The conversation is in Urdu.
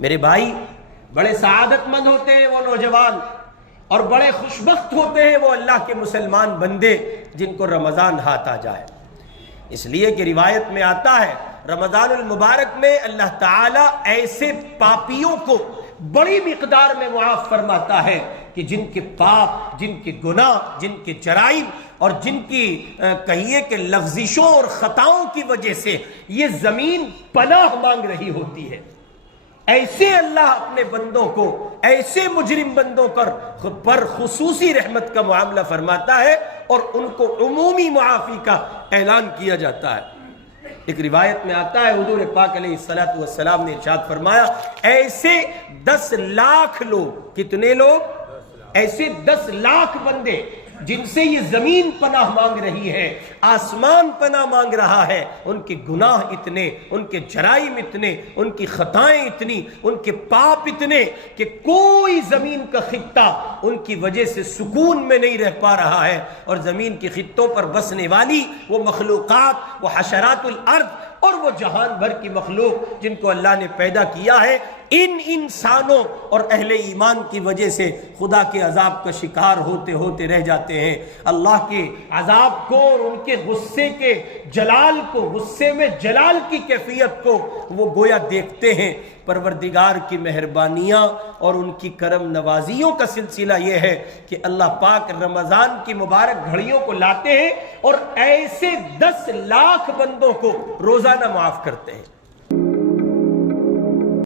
میرے بھائی، بڑے سعادت مند ہوتے ہیں وہ نوجوان، اور بڑے خوشبخت ہوتے ہیں وہ اللہ کے مسلمان بندے جن کو رمضان ہاتھ آ جائے۔ اس لیے کہ روایت میں آتا ہے رمضان المبارک میں اللہ تعالیٰ ایسے پاپیوں کو بڑی مقدار میں معاف فرماتا ہے کہ جن کے پاپ، جن کے گناہ، جن کے جرائم اور جن کی کہیے کہ لغزشوں اور خطاؤں کی وجہ سے یہ زمین پناہ مانگ رہی ہوتی ہے، ایسے اللہ اپنے بندوں کو، ایسے مجرم بندوں پر خصوصی رحمت کا معاملہ فرماتا ہے اور ان کو عمومی معافی کا اعلان کیا جاتا ہے۔ ایک روایت میں آتا ہے حضور پاک علیہ السلام نے ارشاد فرمایا، ایسے 10 لاکھ لوگ، کتنے لوگ؟ ایسے 10 لاکھ بندے جن سے یہ زمین پناہ مانگ رہی ہے، آسمان پناہ مانگ رہا ہے، ان کے گناہ اتنے، ان کے جرائم اتنے، ان کی خطائیں اتنی، ان کے پاپ اتنے کہ کوئی زمین کا خطہ ان کی وجہ سے سکون میں نہیں رہ پا رہا ہے، اور زمین کے خطوں پر بسنے والی وہ مخلوقات، وہ حشرات الارض اور وہ جہان بھر کی مخلوق جن کو اللہ نے پیدا کیا ہے، ان انسانوں اور اہل ایمان کی وجہ سے خدا کے عذاب کا شکار ہوتے ہوتے رہ جاتے ہیں۔ اللہ کے عذاب کو اور ان کے غصے کے جلال کو، غصے میں جلال کی کیفیت کو وہ گویا دیکھتے ہیں۔ پروردگار کی مہربانیاں اور ان کی کرم نوازیوں کا سلسلہ یہ ہے کہ اللہ پاک رمضان کی مبارک گھڑیوں کو لاتے ہیں اور ایسے 10 لاکھ بندوں کو روزانہ معاف کرتے ہیں۔